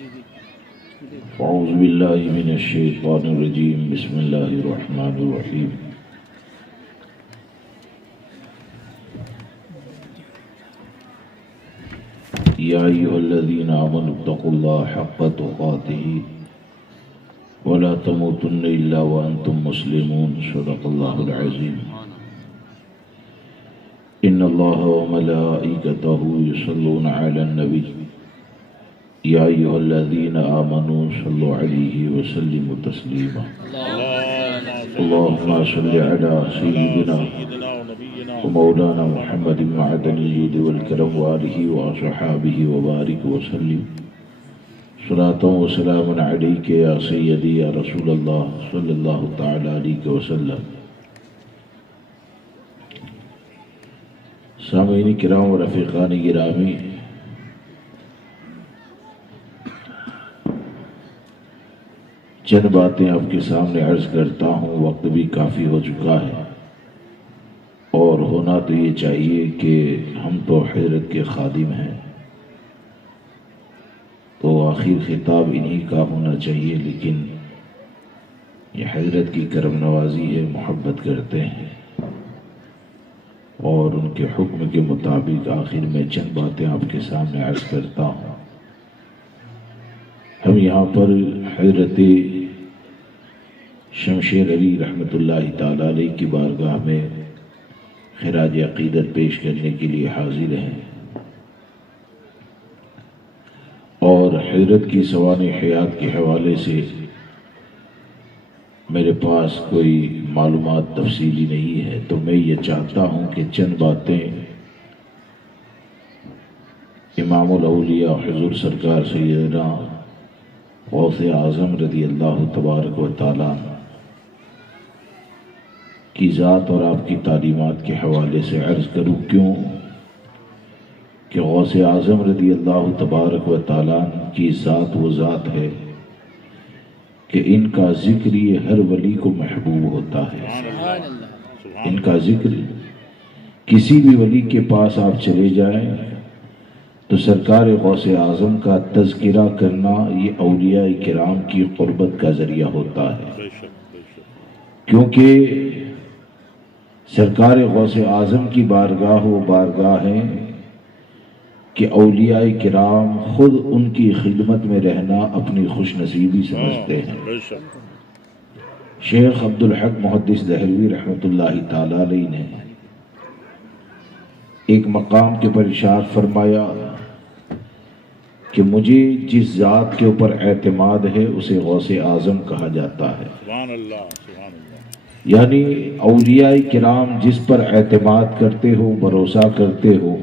أعوذ بالله من الشيطان الرجيم بسم الله الرحمن الرحيم يا أيها الذين آمنوا اتقوا الله حق تقاته ولا تموتن إلا وأنتم مسلمون صدق الله العظيم إن الله وملائكته يصلون على النبي يا أيها الذين آمنوا صلوا عليه وسلموا تسليما اللهم صل على سيدنا ومولانا محمد معدن الجود والكرم وآله وصحابه وبارك وسلم صلاة وسلام عليك يا سيدي يا رسول الله صلى الله تعالى عليك وسلم. سامعین کرام و رفیقان گرامی، چند باتیں آپ کے سامنے عرض کرتا ہوں. وقت بھی کافی ہو چکا ہے اور ہونا تو یہ چاہیے کہ ہم تو حضرت کے خادم ہیں تو آخر خطاب انہی کا ہونا چاہیے، لیکن یہ حضرت کی کرم نوازی ہے، محبت کرتے ہیں اور ان کے حکم کے مطابق آخر میں چند باتیں آپ کے سامنے عرض کرتا ہوں. ہم یہاں پر حضرت شمشیر علی رحمۃ اللہ تعالی علیہ کی بارگاہ میں خراج عقیدت پیش کرنے کے لیے حاضر ہیں اور حضرت کی سوانح حیات کے حوالے سے میرے پاس کوئی معلومات تفصیلی نہیں ہے، تو میں یہ چاہتا ہوں کہ چند باتیں امام الاولیاء حضور سرکار سیدنا غوث اعظم رضی اللہ تبارک و تعالی کی ذات اور آپ کی تعلیمات کے حوالے سے عرض کروں. کیوں کہ غوث اعظم رضی اللہ تبارک و تعالی کی ذات وہ ذات ہے کہ ان کا ذکر یہ ہر ولی کو محبوب ہوتا ہے. ان کا ذکر کسی بھی ولی کے پاس آپ چلے جائیں تو سرکار غوث اعظم کا تذکرہ کرنا یہ اولیاء کرام کی قربت کا ذریعہ ہوتا ہے، کیونکہ سرکار غوث اعظم کی بارگاہ وہ بارگاہ ہے کہ اولیاء کرام خود ان کی خدمت میں رہنا اپنی خوش نصیبی سمجھتے ہیں. شیخ عبدالحق محدث دہلوی رحمۃ اللہ تعالی علیہ نے ایک مقام کے پر ارشاد فرمایا کہ مجھے جس ذات کے اوپر اعتماد ہے اسے غوث اعظم کہا جاتا ہے. سبحان اللہ سبحان اللہ. یعنی اولیاء کرام جس پر اعتماد کرتے ہو، بھروسہ کرتے ہو،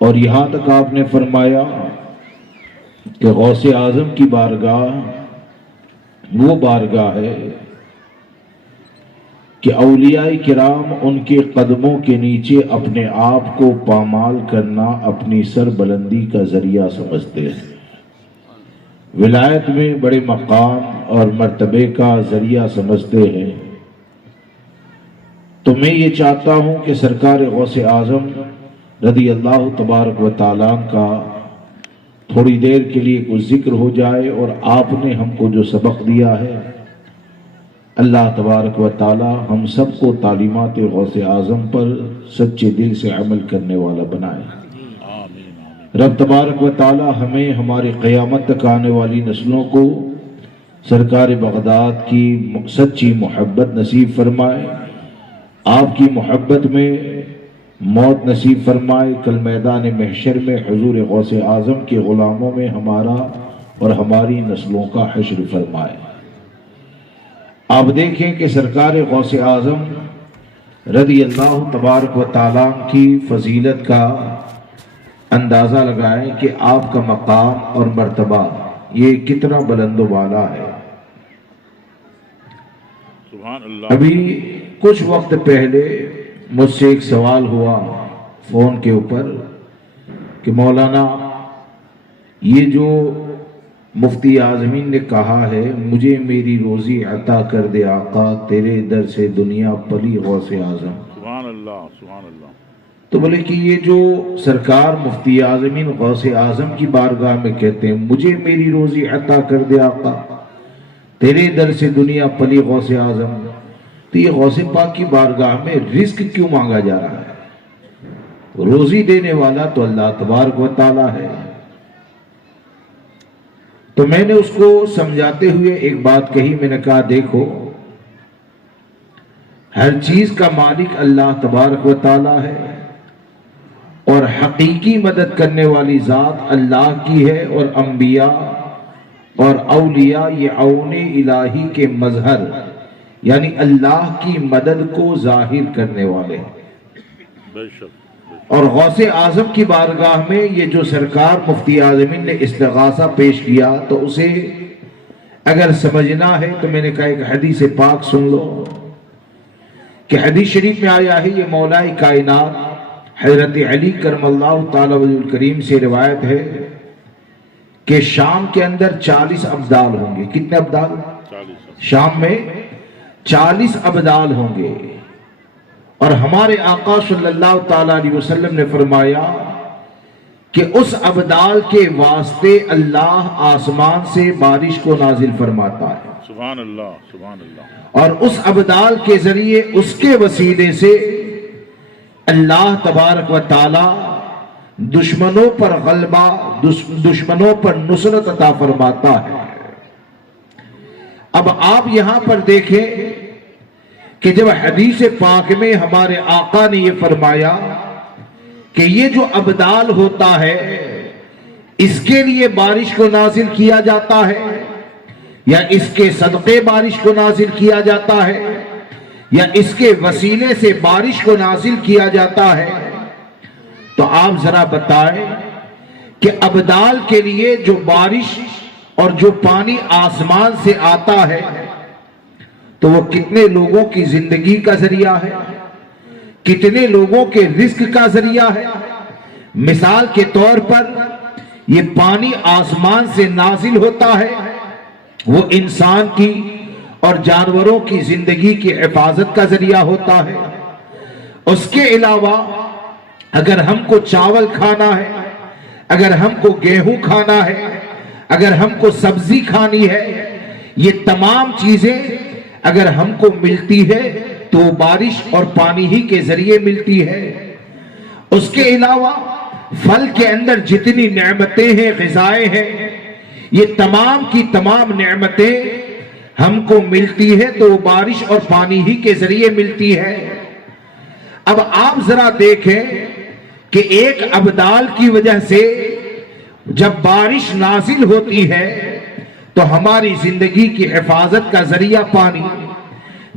اور یہاں تک آپ نے فرمایا کہ غوث اعظم کی بارگاہ وہ بارگاہ ہے کہ اولیاء کرام ان کے قدموں کے نیچے اپنے آپ کو پامال کرنا اپنی سر بلندی کا ذریعہ سمجھتے ہیں، ولایت میں بڑے مقام اور مرتبے کا ذریعہ سمجھتے ہیں. تو میں یہ چاہتا ہوں کہ سرکار غوث اعظم رضی اللہ تبارک و تعالیٰ کا تھوڑی دیر کے لیے کچھ ذکر ہو جائے، اور آپ نے ہم کو جو سبق دیا ہے اللہ تبارک و تعالیٰ ہم سب کو تعلیمات غوث اعظم پر سچے دل سے عمل کرنے والا بنائے. رب تبارک و تعالیٰ ہمیں ہماری قیامت تک آنے والی نسلوں کو سرکار بغداد کی سچی محبت نصیب فرمائے، آپ کی محبت میں موت نصیب فرمائے، کل میدان محشر میں حضور غوث اعظم کے غلاموں میں ہمارا اور ہماری نسلوں کا حشر فرمائے. آپ دیکھیں کہ سرکار غوث اعظم رضی اللہ تبارک و تعالیٰ کی فضیلت کا اندازہ لگائیں کہ آپ کا مقام اور مرتبہ یہ کتنا بلند و بالا ہے. سبحان اللہ. ابھی کچھ وقت پہلے مجھ سے ایک سوال ہوا فون کے اوپر کہ مولانا یہ جو مفتی اعظمین نے کہا ہے مجھے میری روزی عطا کر دے آقا تیرے در سے دنیا پلی غوث اعظم. سبحان اللہ سبحان اللہ. تو بولے کہ یہ جو سرکار مفتی اعظمین غوث اعظم کی بارگاہ میں کہتے ہیں مجھے میری روزی عطا کر دے آقا، تیرے در سے دنیا پلی غوث اعظم، تو یہ غوث پاک کی بارگاہ میں رزق کیوں مانگا جا رہا ہے؟ روزی دینے والا تو اللہ تبارک و تعالی ہے۔ تو میں نے اس کو سمجھاتے ہوئے ایک بات کہی، میں نے کہا دیکھو ہر چیز کا مالک اللہ تبارک و تعالی ہے، اور حقیقی مدد کرنے والی ذات اللہ کی ہے، اور انبیاء اور اولیاء یہ عون الہی کے مظہر یعنی اللہ کی مدد کو ظاہر کرنے والے ہیں۔ اور غوث اعظم کی بارگاہ میں یہ جو سرکار مفتی اعظمین نے استغاثہ پیش کیا تو اسے اگر سمجھنا ہے تو میں نے کہا ایک حدیث پاک سن لو کہ حدیث شریف میں آیا ہے، یہ مولا کائنات حضرت علی کرم اللہ تعالی وجہ الکریم سے روایت ہے کہ شام کے اندر 40 ابدال ہوں گے۔ کتنے ابدال؟ شام میں 40 ابدال ہوں گے، اور ہمارے آقا صلی اللہ تعالی علیہ وسلم نے فرمایا کہ اس ابدال کے واسطے اللہ آسمان سے بارش کو نازل فرماتا ہے، سبحان اللہ سبحان اللہ، اور اس ابدال کے ذریعے اس کے وسیلے سے اللہ تبارک و تعالی دشمنوں پر غلبہ، دشمنوں پر نصرت عطا فرماتا ہے۔ اب آپ یہاں پر دیکھیں کہ جب حدیث پاک میں ہمارے آقا نے یہ فرمایا کہ یہ جو ابدال ہوتا ہے اس کے لیے بارش کو نازل کیا جاتا ہے، یا اس کے صدقے بارش کو نازل کیا جاتا ہے، یا اس کے وسیلے سے بارش کو نازل کیا جاتا ہے، تو آپ ذرا بتائیں کہ ابدال کے لیے جو بارش اور جو پانی آسمان سے آتا ہے تو وہ کتنے لوگوں کی زندگی کا ذریعہ ہے، کتنے لوگوں کے رزق کا ذریعہ ہے۔ مثال کے طور پر یہ پانی آسمان سے نازل ہوتا ہے، وہ انسان کی اور جانوروں کی زندگی کی حفاظت کا ذریعہ ہوتا ہے۔ اس کے علاوہ اگر ہم کو چاول کھانا ہے، اگر ہم کو گیہوں کھانا ہے، اگر ہم کو سبزی کھانی ہے، یہ تمام چیزیں اگر ہم کو ملتی ہے تو بارش اور پانی ہی کے ذریعے ملتی ہے۔ اس کے علاوہ پھل کے اندر جتنی نعمتیں ہیں، غذائیں ہیں، یہ تمام کی تمام نعمتیں ہم کو ملتی ہے تو بارش اور پانی ہی کے ذریعے ملتی ہے۔ اب آپ ذرا دیکھیں کہ ایک ابدال کی وجہ سے جب بارش نازل ہوتی ہے تو ہماری زندگی کی حفاظت کا ذریعہ پانی،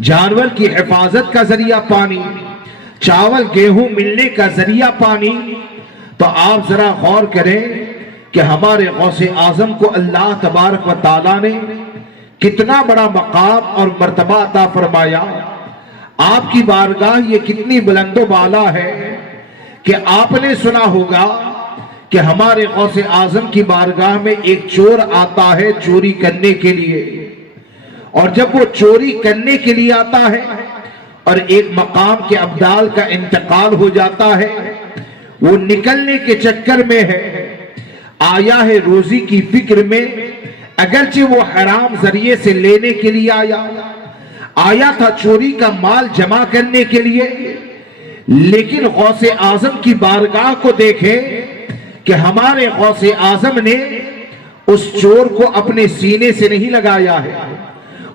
جانور کی حفاظت کا ذریعہ پانی، چاول گیہوں ملنے کا ذریعہ پانی، تو آپ ذرا غور کریں کہ ہمارے غوث اعظم کو اللہ تبارک و تعالی نے کتنا بڑا مقام اور مرتبہ عطا فرمایا۔ آپ کی بارگاہ یہ کتنی بلند و بالا ہے کہ آپ نے سنا ہوگا کہ ہمارے غوث اعظم کی بارگاہ میں ایک چور آتا ہے چوری کرنے کے لیے، اور جب وہ چوری کرنے کے لیے آتا ہے اور ایک مقام کے ابدال کا انتقال ہو جاتا ہے، وہ نکلنے کے چکر میں ہے، آیا ہے روزی کی فکر میں، اگرچہ وہ حرام ذریعے سے لینے کے لیے آیا تھا چوری کا مال جمع کرنے کے لیے، لیکن غوث اعظم کی بارگاہ کو دیکھیں کہ ہمارے غوث اعظم نے اس چور کو اپنے سینے سے نہیں لگایا ہے،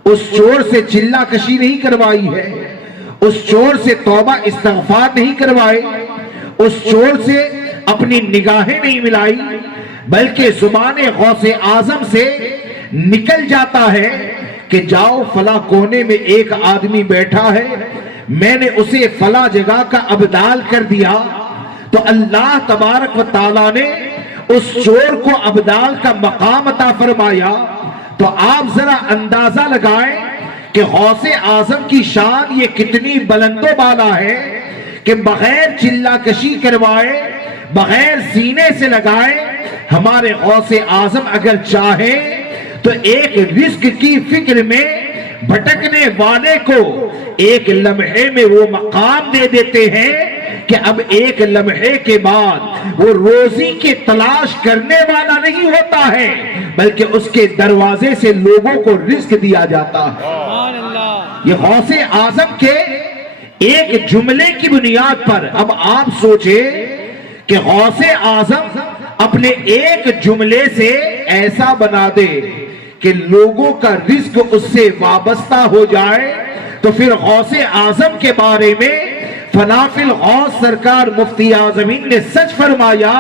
اس چور سے چلہ کشی نہیں کروائی ہے، اس چور سے توبہ استغفار نہیں کروائے، اس چور سے اپنی نگاہیں نہیں ملائی، بلکہ زبان غوث اعظم سے نکل جاتا ہے کہ جاؤ فلاں کونے میں ایک آدمی بیٹھا ہے، میں نے اسے فلاں جگہ کا ابدال کر دیا، تو اللہ تبارک و تعالیٰ نے اس چور کو ابدال کا مقام عطا فرمایا۔ تو آپ ذرا اندازہ لگائیں کہ غوث اعظم کی شان یہ کتنی بلند و بالا ہے کہ بغیر چلہ کشی کروائے، بغیر سینے سے لگائے، ہمارے غوث اعظم اگر چاہیں تو ایک رزق کی فکر میں بھٹکنے والے کو ایک لمحے میں وہ مقام دے دیتے ہیں کہ اب ایک لمحے کے بعد وہ روزی کی تلاش کرنے والا نہیں ہوتا ہے، بلکہ اس کے دروازے سے لوگوں کو رزق دیا جاتا ہے۔ یہ غوث اعظم کے ایک جملے کی بنیاد پر اب آپ سوچیں کہ غوث اعظم اپنے ایک جملے سے ایسا بنا دے کہ لوگوں کا رزق اس سے وابستہ ہو جائے، تو پھر غوث اعظم کے بارے میں فناف الغوث سرکار مفتی اعظمین نے سچ فرمایا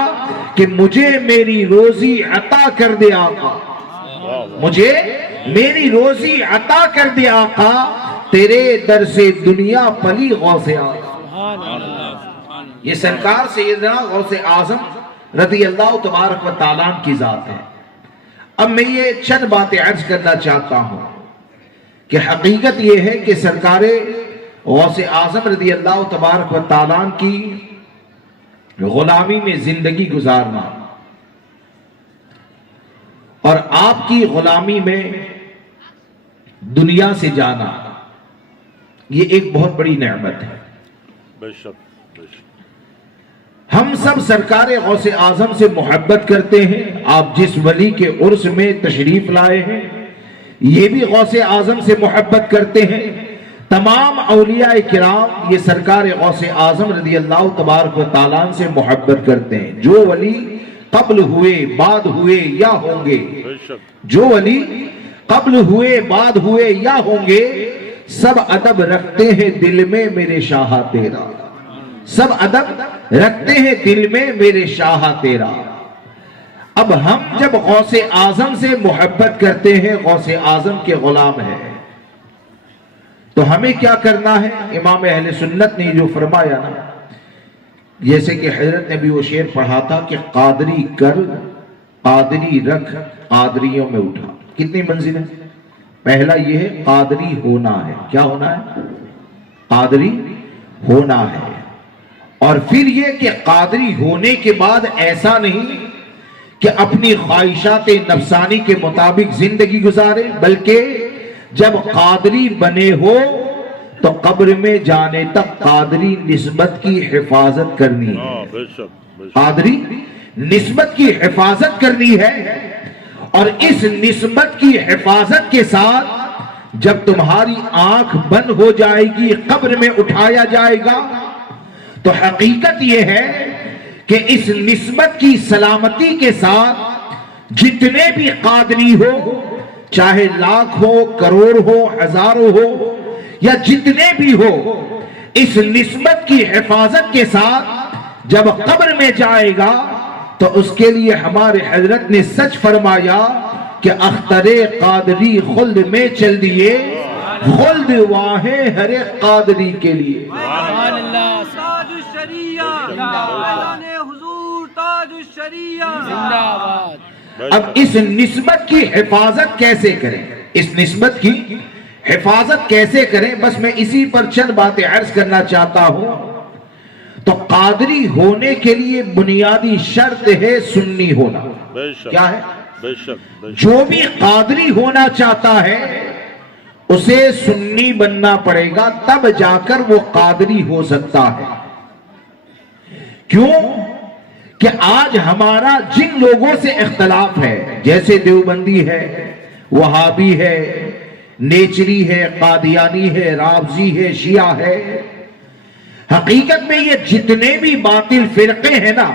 کہ مجھے میری روزی عطا کر دے آقا، مجھے میری روزی عطا کر دے آقا، تیرے در سے دنیا پلی غوث اعظم۔ یہ سرکار سیدنا غوث اعظم رضی اللہ تبارک و تعالیٰ کی ذات ہے۔ اب میں یہ چند باتیں عرض کرنا چاہتا ہوں کہ حقیقت یہ ہے کہ سرکار غوث اعظم رضی اللہ تبارک و تعالیٰ کی غلامی میں زندگی گزارنا اور آپ کی غلامی میں دنیا سے جانا، یہ ایک بہت بڑی نعمت ہے۔ بے شک بے شک۔ ہم سب سرکار غوث اعظم سے محبت کرتے ہیں۔ آپ جس ولی کے عرس میں تشریف لائے ہیں یہ بھی غوث اعظم سے محبت کرتے ہیں۔ تمام اولیاء کرام یہ سرکار غوث اعظم رضی اللہ تبارک و تعالیٰ سے محبت کرتے ہیں۔ جو ولی قبل ہوئے بعد ہوئے یا ہوں گے، بے شک۔ جو ولی قبل ہوئے بعد ہوئے یا ہوں گے، سب ادب رکھتے ہیں دل میں میرے شاہ تیرا، سب ادب رکھتے ہیں دل میں میرے شاہ تیرا۔ اب ہم جب غوث اعظم سے محبت کرتے ہیں، غوث اعظم کے غلام ہیں، تو ہمیں کیا کرنا ہے؟ امام اہل سنت نے جو فرمایا نا، جیسے کہ حضرت نے بھی وہ شعر پڑھا تھا کہ قادری کر قادری رکھ قادریوں میں اٹھا۔ کتنی منزل ہے؟ پہلا یہ ہے قادری ہونا ہے۔ کیا ہونا ہے؟ قادری ہونا ہے۔ اور پھر یہ کہ قادری ہونے کے بعد ایسا نہیں کہ اپنی خواہشات نفسانی کے مطابق زندگی گزارے، بلکہ جب قادری بنے ہو تو قبر میں جانے تک قادری نسبت کی حفاظت کرنی ہے۔ بے شک بے شک۔ قادری نسبت کی حفاظت کرنی ہے، اور اس نسبت کی حفاظت کے ساتھ جب تمہاری آنکھ بند ہو جائے گی، قبر میں اٹھایا جائے گا، تو حقیقت یہ ہے کہ اس نسبت کی سلامتی کے ساتھ جتنے بھی قادری ہو، چاہے لاکھ ہو، کروڑ ہو، ہزاروں ہو، یا جتنے بھی ہو، اس نسبت کی حفاظت کے ساتھ جب قبر میں جائے گا تو اس کے لیے ہمارے حضرت نے سچ فرمایا کہ اختر قادری خلد میں چل دیے، خلد واہیں ہر قادری کے لیے۔ تاج الشریعہ اعلان حضور تاج الشریعہ۔ اب اس نسبت کی حفاظت کیسے کریں؟ اس نسبت کی حفاظت کیسے کریں؟ بس میں اسی پر چند باتیں عرض کرنا چاہتا ہوں۔ تو قادری ہونے کے لیے بنیادی شرط ہے سنی ہونا۔ بے شک۔ کیا ہے؟ بے شک بے شک۔ جو بھی قادری ہونا چاہتا ہے اسے سنی بننا پڑے گا، تب جا کر وہ قادری ہو سکتا ہے۔ کیوں کہ آج ہمارا جن لوگوں سے اختلاف ہے، جیسے دیوبندی ہے، وہابی ہے، نیچری ہے، قادیانی ہے، رافضی ہے، شیعہ ہے، حقیقت میں یہ جتنے بھی باطل فرقے ہیں نا،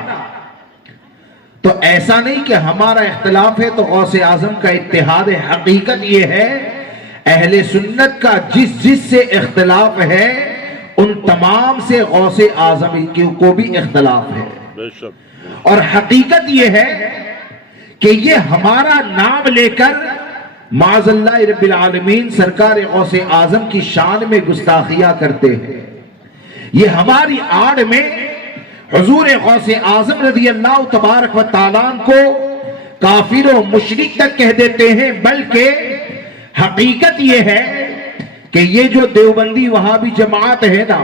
تو ایسا نہیں کہ ہمارا اختلاف ہے تو غوث اعظم کا اتحاد ہے۔ حقیقت یہ ہے اہل سنت کا جس سے اختلاف ہے ان تمام سے غوث اعظم کو بھی اختلاف ہے۔ بے شک۔ اور حقیقت یہ ہے کہ یہ ہمارا نام لے کر معاذ اللہ رب العالمین سرکار غوث اعظم کی شان میں گستاخیاں کرتے ہیں۔ یہ ہماری آڑ میں حضور غوث اعظم رضی اللہ تبارک و تعالیٰ کو کافر و مشرک تک کہہ دیتے ہیں، بلکہ حقیقت یہ ہے کہ یہ جو دیوبندی وہابی جماعت ہے نا،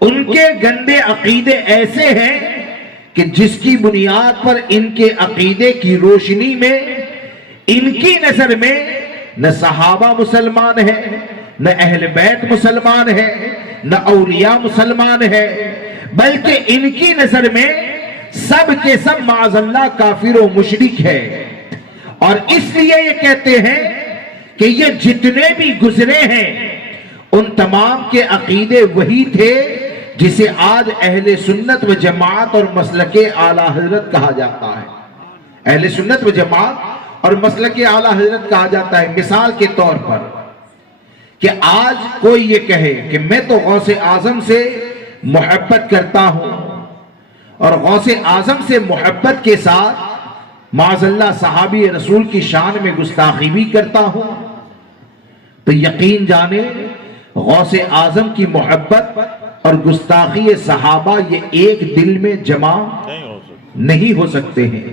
ان کے گندے عقیدے ایسے ہیں کہ جس کی بنیاد پر ان کے عقیدے کی روشنی میں ان کی نظر میں نہ صحابہ مسلمان ہے، نہ اہل بیت مسلمان ہے، نہ اولیاء مسلمان ہے، بلکہ ان کی نظر میں سب کے سب معاذ اللہ کافر و مشرک ہے، اور اس لیے یہ کہتے ہیں کہ یہ جتنے بھی گزرے ہیں ان تمام کے عقیدے وہی تھے جسے آج اہل سنت و جماعت اور مسلک اعلیٰ حضرت کہا جاتا ہے۔ اہل سنت و جماعت اور مسلک اعلیٰ حضرت کہا جاتا ہے۔ مثال کے طور پر کہ آج کوئی یہ کہے کہ میں تو غوث اعظم سے محبت کرتا ہوں اور غوث اعظم سے محبت کے ساتھ معاذ اللہ صحابی رسول کی شان میں گستاخی بھی کرتا ہوں، تو یقین جانے غوث اعظم کی محبت اور گستاخی صحابہ یہ ایک دل میں جمع نہیں ہو سکتے ہیں۔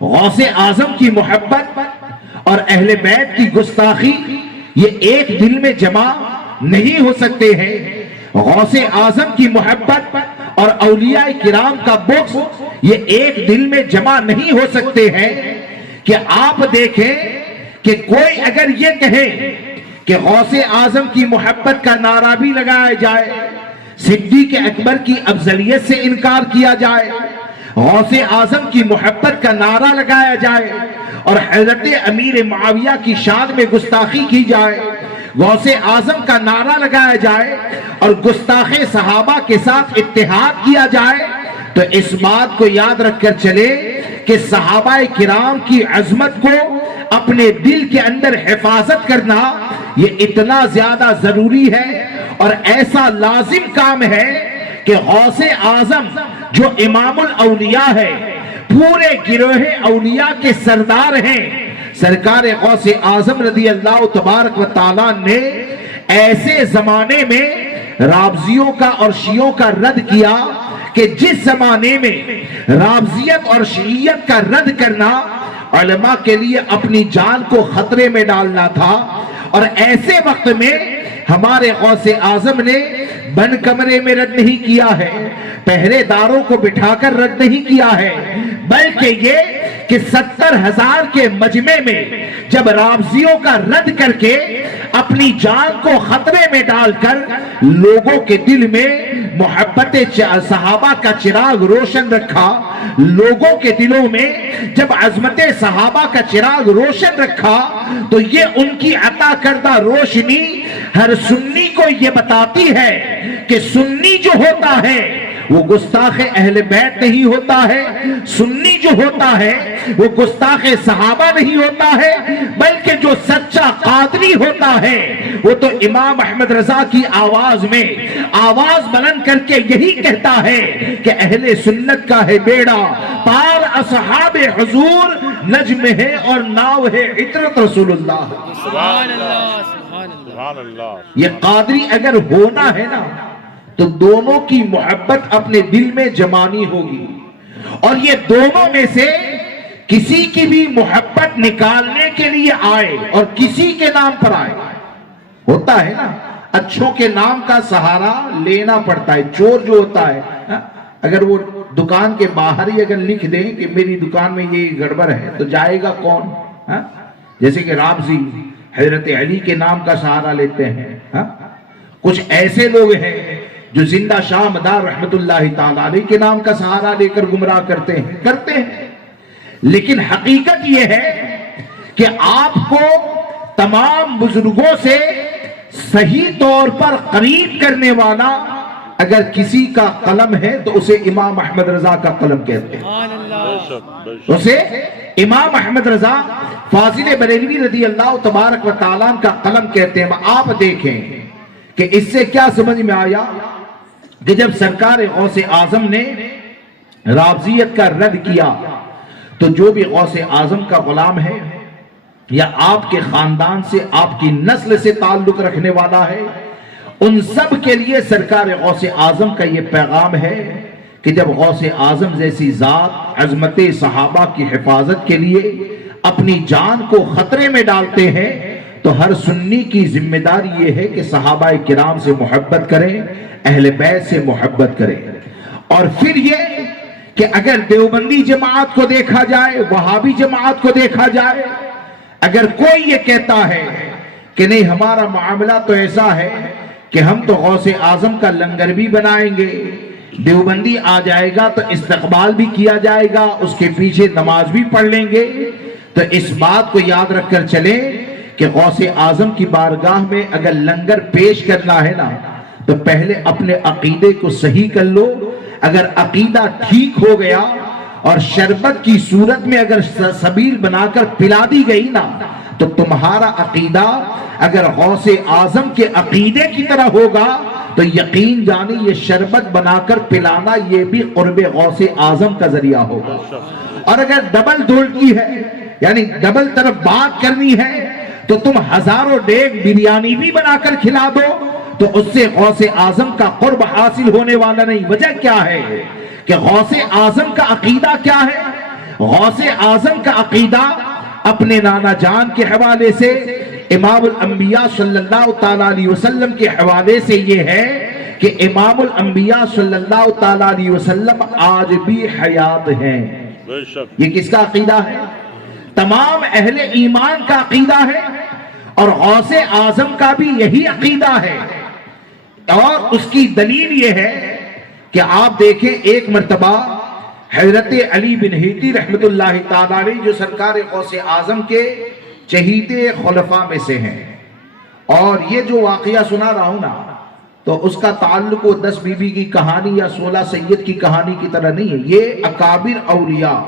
غوث اعظم کی محبت اور اہل بیت کی گستاخی یہ ایک دل میں جمع نہیں ہو سکتے ہیں۔ غوث اعظم کی محبت اور اولیاء کرام کا بغض یہ ایک دل میں جمع نہیں ہو سکتے ہیں۔ کہ آپ دیکھیں کہ کوئی اگر یہ کہے کہ غوث اعظم کی محبت کا نعرہ بھی لگایا جائے، صدیق اکبر کی افضلیت سے انکار کیا جائے، غوث اعظم کی محبت کا نعرہ لگایا جائے اور حضرت امیر معاویہ کی شان میں گستاخی کی جائے، غوث اعظم کا نعرہ لگایا جائے اور گستاخ صحابہ کے ساتھ اتحاد کیا جائے، تو اس بات کو یاد رکھ کر چلے کہ صحابہ کرام کی عظمت کو اپنے دل کے اندر حفاظت کرنا یہ اتنا زیادہ ضروری ہے اور ایسا لازم کام ہے کہ غوث اعظم جو امام الاولیاء ہے، پورے گروہ اولیاء کے سردار ہیں، سرکار غوث اعظم رضی اللہ تبارک و تعالیٰ نے ایسے زمانے میں رافضیوں کا اور شیعوں کا رد کیا کہ جس زمانے میں رافضیت اور شیعیت کا رد کرنا علماء کے لیے اپنی جان کو خطرے میں ڈالنا تھا، اور ایسے وقت میں ہمارے غوث اعظم نے بند کمرے میں رد نہیں کیا ہے، پہرے داروں کو بٹھا کر رد نہیں کیا ہے، بلکہ یہ کہ 70,000 کے مجمع میں جب رافضیوں کا رد کر کے اپنی جان کو خطرے میں ڈال کر لوگوں کے دل میں محبت صحابہ کا چراغ روشن رکھا، لوگوں کے دلوں میں جب عظمت صحابہ کا چراغ روشن رکھا، تو یہ ان کی عطا کردہ روشنی ہر سنی کو یہ بتاتی ہے کہ سنی جو ہوتا ہے وہ گستاخ اہل بیت نہیں ہوتا ہے، سنی جو ہوتا ہے وہ گستاخ صحابہ نہیں ہوتا ہے، بلکہ جو سچا قادری ہوتا ہے وہ تو امام احمد رضا کی آواز میں آواز بلند کر کے یہی کہتا ہے کہ اہل سنت کا ہے بیڑا پار اصحاب حضور، نجم ہے اور ناو ہے عطرت رسول اللہ۔ سبحان اللہ، سبحان اللہ۔ یہ قادری اگر ہونا ہے نا تو دونوں کی محبت اپنے دل میں جمانی ہوگی، اور یہ دونوں میں سے کسی کی بھی محبت نکالنے کے لیے آئے اور کسی کے نام پر آئے، ہوتا ہے نا اچھوں کے نام کا سہارا لینا پڑتا ہے۔ چور جو ہوتا ہے اگر وہ دکان کے باہر ہی اگر لکھ دیں کہ میری دکان میں یہ گڑبڑ ہے تو جائے گا کون؟ جیسے کہ رافضی حضرت علی کے نام کا سہارا لیتے ہیں، کچھ ایسے لوگ ہیں جو زندہ شاہ مدار رحمت اللہ تعالیٰ علیہ کے نام کا سہارا لے کر گمراہ کرتے ہیں۔ لیکن حقیقت یہ ہے کہ آپ کو تمام بزرگوں سے صحیح طور پر قریب کرنے والا اگر کسی کا قلم ہے تو اسے امام احمد رضا کا قلم کہتے ہیں، اسے امام احمد رضا فاضل بریلوی رضی اللہ تبارک و تعالیٰ کا قلم کہتے ہیں۔ آپ دیکھیں کہ اس سے کیا سمجھ میں آیا کہ جب سرکار غوث اعظم نے رافضیت کا رد کیا تو جو بھی غوث اعظم کا غلام ہے یا آپ کے خاندان سے آپ کی نسل سے تعلق رکھنے والا ہے، ان سب کے لیے سرکار غوث اعظم کا یہ پیغام ہے کہ جب غوث اعظم جیسی ذات عظمت صحابہ کی حفاظت کے لیے اپنی جان کو خطرے میں ڈالتے ہیں تو ہر سنی کی ذمہ داری یہ ہے کہ صحابہ کرام سے محبت کریں، اہل بیت سے محبت کریں۔ اور پھر یہ کہ اگر دیوبندی جماعت کو دیکھا جائے، وہابی جماعت کو دیکھا جائے، اگر کوئی یہ کہتا ہے کہ نہیں ہمارا معاملہ تو ایسا ہے کہ ہم تو غوث اعظم کا لنگر بھی بنائیں گے، دیوبندی آ جائے گا تو استقبال بھی کیا جائے گا، اس کے پیچھے نماز بھی پڑھ لیں گے۔ تو اس بات کو یاد رکھ کر چلیں کہ غوث اعظم کی بارگاہ میں اگر لنگر پیش کرنا ہے نا تو پہلے اپنے عقیدے کو صحیح کر لو۔ اگر عقیدہ ٹھیک ہو گیا اور شربت کی صورت میں اگر سبیل بنا کر پلا دی گئی نا تو تمہارا عقیدہ اگر غوث اعظم کے عقیدے کی طرح ہوگا تو یقین جانی یہ شربت بنا کر پلانا یہ بھی قرب غوث اعظم کا ذریعہ ہوگا۔ اور اگر ڈبل دولکی ہے یعنی ڈبل طرف بات کرنی ہے تو تم ہزاروں ڈیگ بریانی بھی بنا کر کھلا دو تو اس سے غوث اعظم کا قرب حاصل ہونے والا نہیں۔ وجہ کیا ہے کہ غوث اعظم کا عقیدہ کیا ہے؟ غوث اعظم کا عقیدہ اپنے نانا جان کے حوالے سے، امام الانبیاء صلی اللہ تعالیٰ علیہ وسلم کے حوالے سے یہ ہے کہ امام الانبیاء صلی اللہ تعالیٰ علیہ وسلم آج بھی حیات ہیں۔ یہ کس کا عقیدہ ہے؟ تمام اہل ایمان کا عقیدہ ہے، اور غوث اعظم کا بھی یہی عقیدہ ہے۔ اور اس کی دلیل یہ ہے کہ آپ دیکھیں ایک مرتبہ حضرت علی بن ہیتی رحمت اللہ تعالیٰ علیہ جو سرکار غوث اعظم کے چہیتے خلفاء میں سے ہیں، اور یہ جو واقعہ سنا رہا ہوں نا تو اس کا تعلق وہ 10 بیوی کی کہانی یا 16 سید کی کہانی کی طرح نہیں ہے۔ یہ اکابر اولیاء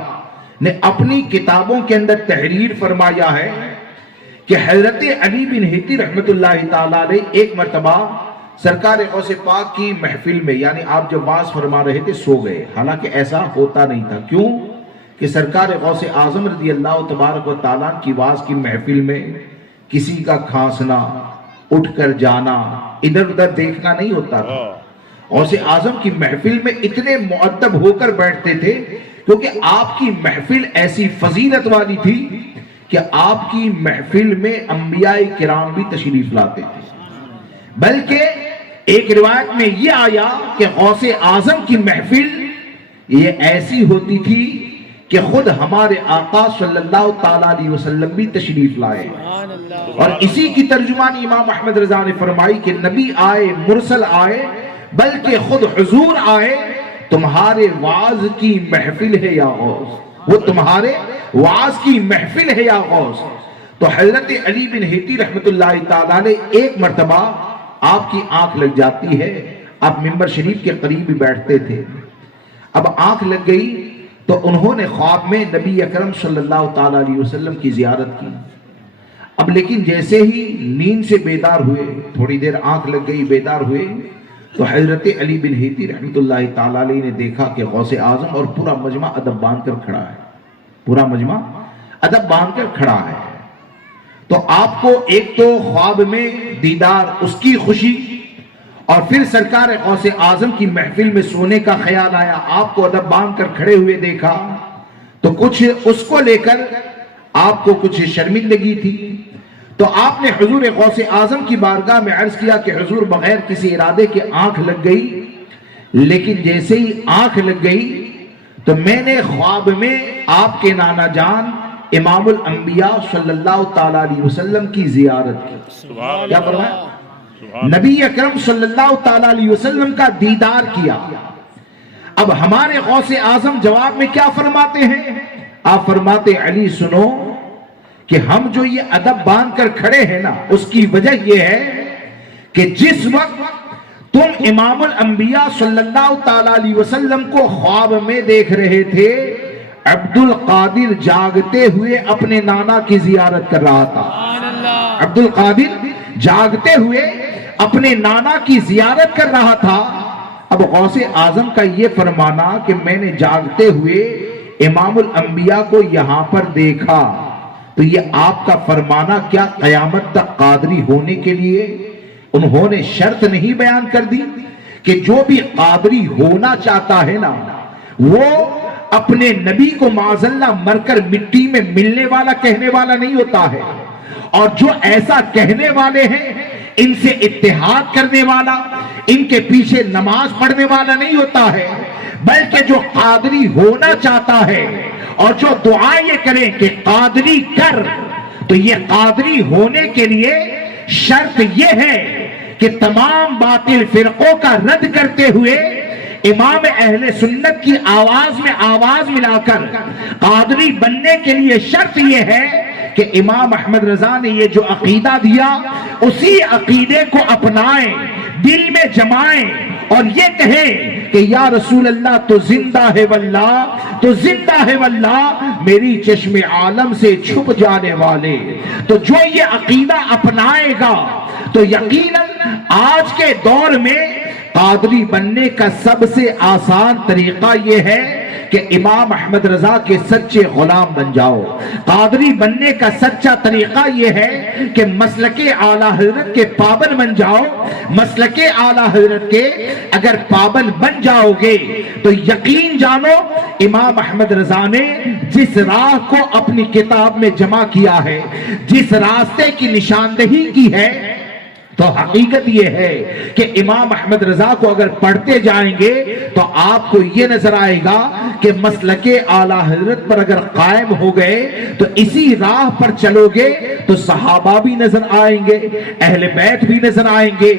نے اپنی کتابوں کے اندر تحریر فرمایا ہے کہ حضرت علی بن ہیتی رحمت اللہ تعالیٰ علیہ ایک مرتبہ سرکار غوث پاک کی محفل میں یعنی آپ جب واز فرما رہے تھے سو گئے، حالانکہ ایسا ہوتا نہیں تھا۔ کیوں کہ سرکار غوث اعظم رضی اللہ تبارک و تعالیٰ کی واز کی محفل میں کسی کا کھانسنا، اٹھ کر جانا، ادھر ادھر دیکھنا نہیں ہوتا تھا۔ غوث اعظم کی محفل میں اتنے مؤدب ہو کر بیٹھتے تھے کیونکہ آپ کی محفل ایسی فضیلت والی تھی کہ آپ کی محفل میں انبیاء کرام بھی تشریف لاتے تھے۔ بلکہ ایک روایت میں یہ آیا کہ غوث اعظم کی محفل یہ ایسی ہوتی تھی کہ خود ہمارے آقا صلی اللہ تعالیٰ علیہ وسلم بھی تشریف لائے، اور اسی کی ترجمانی امام احمد رضا نے فرمائی کہ نبی آئے، مرسل آئے، بلکہ خود حضور آئے، تمہارے واعظ کی محفل ہے یا غوث، وہ تمہارے واعظ کی محفل ہے یا غوث۔ تو حضرت علی بن ہیتی رحمت اللہ تعالیٰ نے ایک مرتبہ آپ کی آنکھ لگ جاتی ہے، آپ ممبر شریف کے قریب ہی بیٹھتے تھے، اب آنکھ لگ گئی تو انہوں نے خواب میں نبی اکرم صلی اللہ تعالیٰ علیہ وسلم کی زیارت کی۔ اب لیکن جیسے ہی نیند سے بیدار ہوئے، تھوڑی دیر آنکھ لگ گئی، بیدار ہوئے تو حضرت علی بن ہیتی رحمت اللہ تعالیٰ علیہ نے دیکھا کہ غوث اعظم اور پورا مجمع ادب باندھ کر کھڑا ہے، پورا مجمع ادب باندھ کر کھڑا ہے۔ تو آپ کو ایک تو خواب میں دیدار اس کی خوشی، اور پھر سرکار غوث اعظم کی محفل میں سونے کا خیال آیا، آپ کو ادب باندھ کر کھڑے ہوئے دیکھا تو کچھ اس کو لے کر آپ کو کچھ شرمندگی تھی۔ تو آپ نے حضور غوث اعظم کی بارگاہ میں عرض کیا کہ حضور بغیر کسی ارادے کے آنکھ لگ گئی، لیکن جیسے ہی آنکھ لگ گئی تو میں نے خواب میں آپ کے نانا جان امام الانبیاء صلی اللہ تعالیٰ علیہ وسلم کی زیارت کی۔ کیا فرمایا؟ نبی اکرم صلی اللہ تعالیٰ علیہ وسلم کا دیدار کیا۔ اب ہمارے غوث اعظم جواب میں کیا فرماتے ہیں؟ آپ فرماتے علی سنو کہ ہم جو یہ ادب باندھ کر کھڑے ہیں نا اس کی وجہ یہ ہے کہ جس وقت تم امام الانبیاء صلی اللہ تعالیٰ علیہ وسلم کو خواب میں دیکھ رہے تھے، عبد القادر جاگتے ہوئے اپنے نانا کی زیارت کر رہا تھا۔ عبد القادر جاگتے ہوئے اپنے نانا کی زیارت کر رہا تھا۔ اب غوث اعظم کا یہ فرمانا کہ میں نے جاگتے ہوئے امام الانبیاء کو یہاں پر دیکھا، تو یہ آپ کا فرمانا کیا قیامت تک قادری ہونے کے لیے انہوں نے شرط نہیں بیان کر دی کہ جو بھی قادری ہونا چاہتا ہے نا وہ اپنے نبی کو معاذ اللہ مر کر مٹی میں ملنے والا کہنے والا نہیں ہوتا ہے، اور جو ایسا کہنے والے ہیں ان سے اتحاد کرنے والا، ان کے پیچھے نماز پڑھنے والا نہیں ہوتا ہے، بلکہ جو قادری ہونا چاہتا ہے اور جو دعا یہ کرے کہ قادری کر، تو یہ قادری ہونے کے لیے شرط یہ ہے کہ تمام باطل فرقوں کا رد کرتے ہوئے امام اہل سنت کی آواز میں آواز ملا کر قادری بننے کے لیے شرط یہ ہے کہ امام احمد رضا نے یہ جو عقیدہ دیا اسی عقیدے کو اپنائیں، دل میں جمائیں اور یہ کہیں کہ یا رسول اللہ تو زندہ ہے واللہ، تو زندہ ہے واللہ، میری چشم عالم سے چھپ جانے والے۔ تو جو یہ عقیدہ اپنائے گا تو یقیناً آج کے دور میں قادری بننے کا سب سے آسان طریقہ یہ ہے کہ امام احمد رضا کے سچے غلام بن جاؤ۔ قادری بننے کا سچا طریقہ یہ ہے کہ مسلک اعلیٰ حضرت کے پابند بن جاؤ۔ مسلک اعلیٰ حضرت کے اگر پابند بن جاؤ گے تو یقین جانو امام احمد رضا نے جس راہ کو اپنی کتاب میں جمع کیا ہے، جس راستے کی نشاندہی کی ہے، تو حقیقت یہ ہے کہ امام احمد رضا کو اگر پڑھتے جائیں گے تو آپ کو یہ نظر آئے گا کہ مسلک اعلیٰ حضرت پر اگر قائم ہو گئے تو اسی راہ پر چلو گے تو صحابہ بھی نظر آئیں گے، اہل بیت بھی نظر آئیں گے،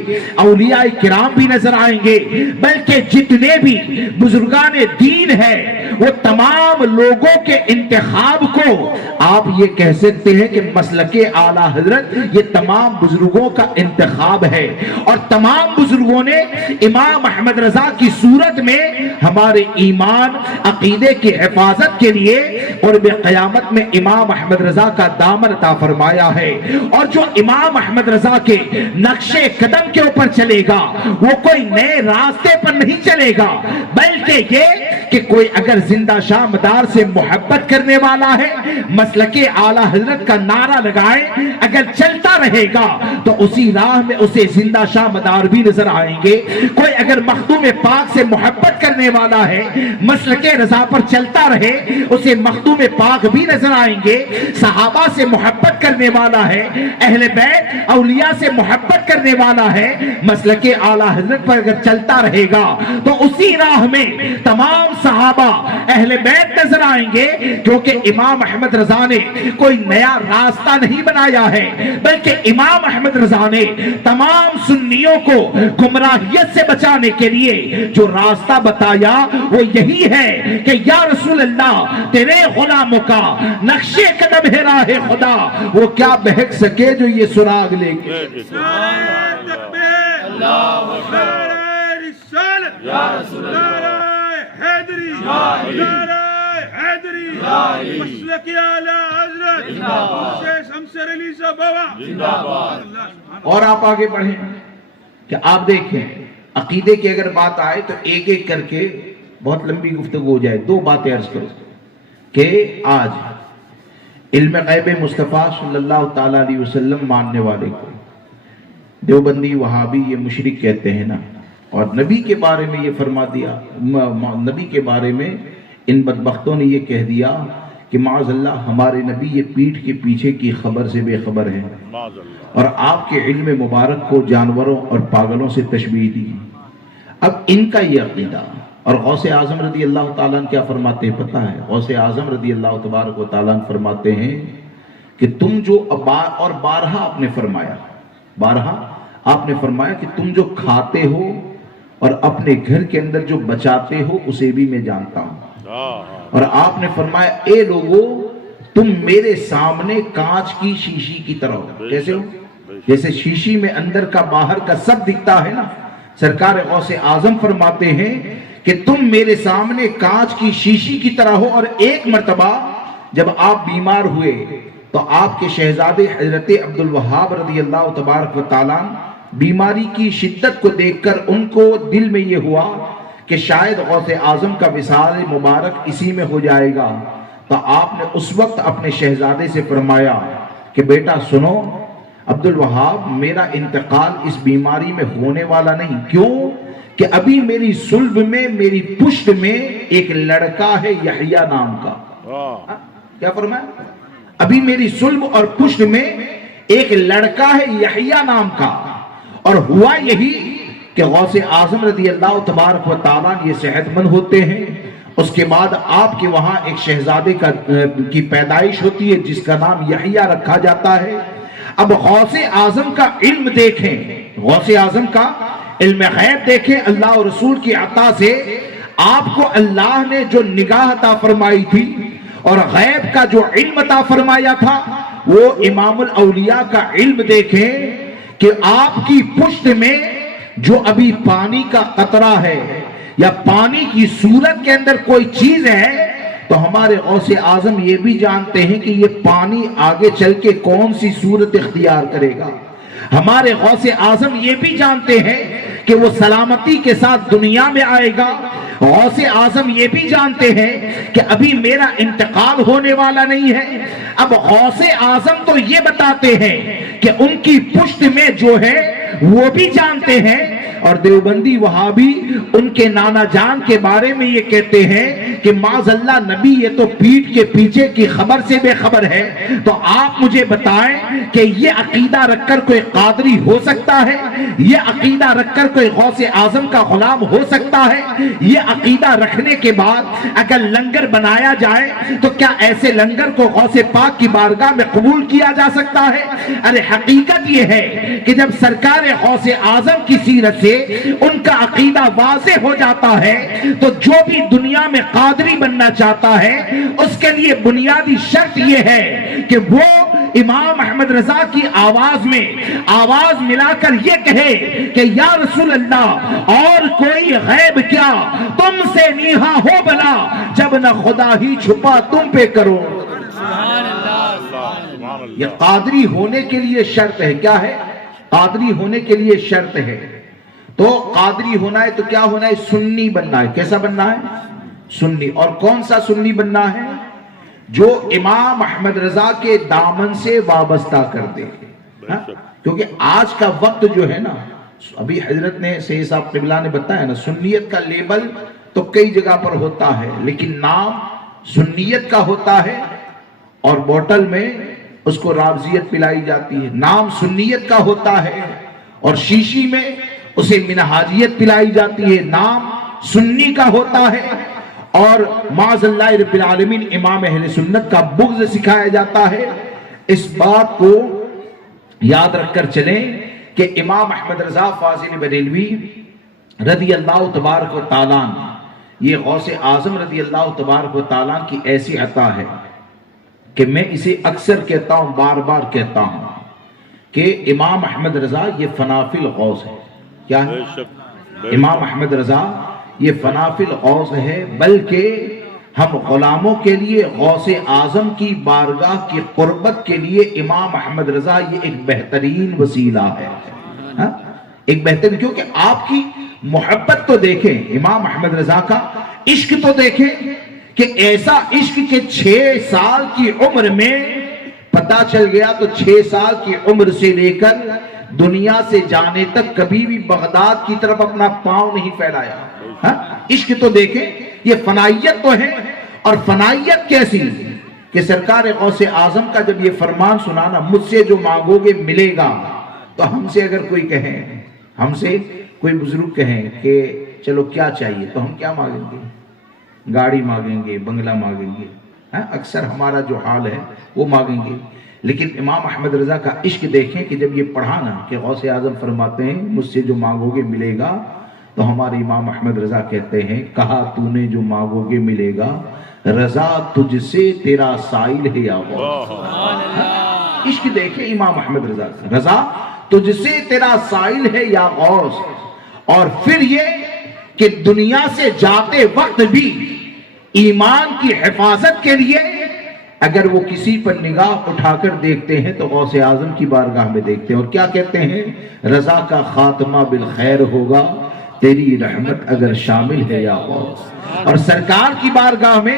اولیاء کرام بھی نظر آئیں گے، بلکہ جتنے بھی بزرگان دین ہیں وہ تمام لوگوں کے انتخاب کو آپ یہ کہہ سکتے ہیں کہ مسلک اعلیٰ حضرت یہ تمام بزرگوں کا انتخاب ہے، اور تمام بزرگوں نے امام احمد رضا کی صورت میں ہمارے ایمان عقیدے کی حفاظت کے لیے قرب قیامت میں امام احمد رضا کا دامن عطا فرمایا ہے۔ اور جو امام احمد رضا کے نقش قدم کے اوپر چلے گا وہ کوئی نئے راستے پر نہیں چلے گا، بلکہ یہ کہ کوئی اگر زندہ شاہ مدار سے محبت کرنے والا ہے، مسلک اعلیٰ حضرت کا نعرہ لگائے اگر چلتا رہے گا تو اسی راہ میں اسے زندہ شاہ مدار بھی نظر آئیں گے۔ کوئی اگر مخدوم پاک سے محبت کرنے والا ہے، مسلک رضا پر چلتا رہے، اسے مخدوم پاک بھی نظر آئیں گے۔ صحابہ سے محبت کرنے والا ہے، اہل بیت اولیاء سے محبت کرنے والا ہے، مسلک اعلیٰ حضرت پر اگر چلتا رہے گا تو اسی راہ میں تمام صحابہ اہل بیت نظر آئیں گے، کیونکہ امام احمد رضا نے کوئی نیا راستہ نہیں بنایا ہے، بلکہ امام احمد رضا نے تمام سنیوں کو گمراہیت سے بچانے کے لیے جو راستہ بتایا وہ یہی ہے کہ یا رسول اللہ تیرے غلاموں کا نقش قدم ہے راہ خدا، وہ کیا بہک سکے جو یہ سراغ لے کے۔ اور آپ آگے بڑھیں کہ آپ دیکھیں عقیدے کی اگر بات آئے تو ایک ایک کر کے بہت لمبی گفتگو ہو جائے، دو باتیں عرض کرو کہ آج علم غیب مصطفیٰ صلی اللہ تعالیٰ علیہ وسلم ماننے والے کو دیوبندی وہابی یہ مشرک کہتے ہیں نا، اور نبی کے بارے میں یہ فرما دیا، نبی کے بارے میں ان بدبختوں نے یہ کہہ دیا کہ معاذ اللہ ہمارے نبی یہ پیٹھ کے پیچھے کی خبر سے بے خبر ہے، اور آپ کے علم مبارک کو جانوروں اور پاگلوں سے تشبیہ دی۔ اب ان کا یہ عقیدہ، اور غوث اعظم رضی اللہ تعالیٰ کیا فرماتے ہیں پتہ ہے؟ غوث اعظم رضی اللہ تبارک و تعالیٰ فرماتے ہیں کہ تم جو اور بارہا آپ نے فرمایا کہ تم جو کھاتے ہو اور اپنے گھر کے اندر جو بچاتے ہو اسے بھی میں جانتا ہوں، اور آپ نے فرمایا اے لوگو تم میرے سامنے کانچ کی شیشی کی طرح ہو۔ کیسے ہو؟ جیسے شیشی میں اندر کا باہر کا سب دکھتا ہے نا، سرکار غوث اعظم فرماتے ہیں کہ تم میرے سامنے کانچ کی شیشی کی طرح ہو۔ اور ایک مرتبہ جب آپ بیمار ہوئے تو آپ کے شہزادے حضرت عبد الوہاب رضی اللہ تبارک و تعالیٰ بیماری کی شدت کو دیکھ کر ان کو دل میں یہ ہوا کہ شاید غوث اعظم کا وصال مبارک اسی میں ہو جائے گا، تو آپ نے اس وقت اپنے شہزادے سے فرمایا کہ بیٹا سنو عبد الوہاب، میرا انتقال اس بیماری میں ہونے والا نہیں۔ کیوں؟ کہ ابھی میری صلب میں، میری پشت میں ایک لڑکا ہے یحییٰ نام کا۔ کیا فرمایا؟ ابھی میری صلب اور پشت میں ایک لڑکا ہے یحییٰ نام کا۔ اور ہوا یہی کہ غوث اعظم رضی اللہ تبارک و تعالیٰ یہ صحت مند ہوتے ہیں، اس کے بعد آپ کے وہاں ایک شہزادے کی پیدائش ہوتی ہے جس کا نام یحییٰ رکھا جاتا ہے۔ اب غوث اعظم کا علم دیکھیں، غوث اعظم کا علم غیب دیکھیں اللہ اور رسول کی عطا سے آپ کو اللہ نے جو نگاہ عطا فرمائی تھی اور غیب کا جو علم عطا فرمایا تھا، وہ امام الاولیاء کا علم دیکھیں کہ آپ کی پشت میں جو ابھی پانی کا قطرہ ہے یا پانی کی صورت کے اندر کوئی چیز ہے، تو ہمارے غوث اعظم یہ بھی جانتے ہیں کہ یہ پانی آگے چل کے کون سی صورت اختیار کرے گا۔ ہمارے غوث اعظم یہ بھی جانتے ہیں کہ وہ سلامتی کے ساتھ دنیا میں آئے گا۔ غوث اعظم یہ بھی جانتے ہیں کہ ابھی میرا انتقال ہونے والا نہیں ہے۔ اب غوث اعظم تو یہ بتاتے ہیں کہ ان کی پشت میں جو ہے وہ بھی جانتے ہیں، اور دیوبندی وہابی ان کے نانا جان کے بارے میں یہ کہتے ہیں کہ معاذ اللہ نبی یہ تو پیٹھ کے پیچھے کی خبر سے بے خبر ہے۔ تو آپ مجھے بتائیں کہ یہ عقیدہ رکھ کر کوئی قادری ہو سکتا ہے؟ یہ عقیدہ رکھ کر کوئی غوث اعظم کا غلام ہو سکتا ہے؟ یہ عقیدہ رکھنے کے بعد اگر لنگر بنایا جائے تو کیا ایسے لنگر کو غوث پاک کی بارگاہ میں قبول کیا جا سکتا ہے؟ ارے حقیقت یہ ہے کہ جب سرکار غوث اعظم کی سیرت سے ان کا عقیدہ واضح ہو جاتا ہے تو جو بھی دنیا میں قادری بننا چاہتا ہے اس کے لیے بنیادی شرط یہ ہے کہ وہ امام احمد رضا کی آواز میں آواز ملا کر یہ کہے کہ یا رسول اللہ اور کوئی غیب کیا تم سے نیہا ہو بلا، جب نہ خدا ہی چھپا تم پہ کرو۔ یہ قادری ہونے کے لیے شرط ہے۔ کیا ہے؟ قادری ہونے کے لیے شرط ہے۔ تو قادری ہونا ہے تو کیا ہونا ہے؟ سنی بننا ہے۔ کیسا بننا ہے؟ سنی۔ اور کون سا سنی بننا ہے؟ جو امام احمد رضا کے دامن سے وابستہ کر دے۔ کیونکہ آج کا وقت جو ہے نا، ابھی حضرت نے سید صاحب قبلہ نے بتایا نا، سنیت کا لیبل تو کئی جگہ پر ہوتا ہے لیکن نام سنیت کا ہوتا ہے، اور بوٹل میں اس کو رابضیت پلائی جاتی ہے۔ نام سنیت کا ہوتا ہے اور شیشی میں اسے منہاجیت پلائی جاتی ہے۔ نام سنی کا ہوتا ہے اور معاذ اللہ رب العالمین امام اہل سنت کا بغض سکھایا جاتا ہے۔ اس بات کو یاد رکھ کر چلیں کہ امام احمد رضا فاضل بریلوی رضی اللہ تبارک و تعالیٰ یہ غوث اعظم رضی اللہ تبارک و تعالیٰ کی ایسی عطا ہے کہ میں اسے اکثر کہتا ہوں، بار بار کہتا ہوں کہ امام احمد رضا یہ فنافی الغوث ہے۔ کیا ہے؟ امام احمد رضا یہ فنافی الغوث ہے، بلکہ ہم غلاموں کے لیے غوث اعظم کی بارگاہ کی قربت کے لیے امام احمد رضا یہ ایک بہترین وسیلہ ہے۔ ایک بہترین، کیونکہ آپ کی محبت تو دیکھیں، امام احمد رضا کا عشق تو دیکھیں کہ ایسا عشق کہ 6 سال کی عمر میں پتا چل گیا تو 6 سال کی عمر سے لے کر دنیا سے جانے تک کبھی بھی بغداد کی طرف اپنا پاؤں نہیں پھیلایا۔ عشق تو دیکھیں، یہ فنائیت تو ہے۔ اور فنائیت کیسی کہ سرکار غوث اعظم کا جب یہ فرمان سنا نا، مجھ سے جو مانگو گے ملے گا، تو ہم سے اگر کوئی کہیں، ہم سے کوئی بزرگ کہیں کہ چلو کیا چاہیے، تو ہم کیا مانگیں گے؟ گاڑی مانگیں گے، بنگلہ مانگیں گے، اکثر ہمارا جو حال ہے وہ مانگیں گے۔ لیکن امام احمد رضا کا عشق دیکھیں کہ جب یہ پڑھا نا کہ غوث اعظم فرماتے ہیں مجھ سے جو مانگو گے ملے گا، تو ہمارے امام احمد رضا کہتے ہیں کہا تو نے جو مانگو گے ملے گا، رضا تجھ سے تیرا سائل ہے یا غوث۔ عشق دیکھیں امام احمد رضا کا، رضا تجھ سے تیرا سائل ہے یا غوث۔ اور پھر یہ کہ دنیا سے جاتے وقت بھی ایمان کی حفاظت کے لیے اگر وہ کسی پر نگاہ اٹھا کر دیکھتے ہیں تو غوث اعظم کی بارگاہ میں دیکھتے ہیں، اور کیا کہتے ہیں؟ رضا کا خاتمہ بالخیر ہوگا، تیری رحمت اگر شامل ہے یا غوث۔ اور سرکار کی بارگاہ میں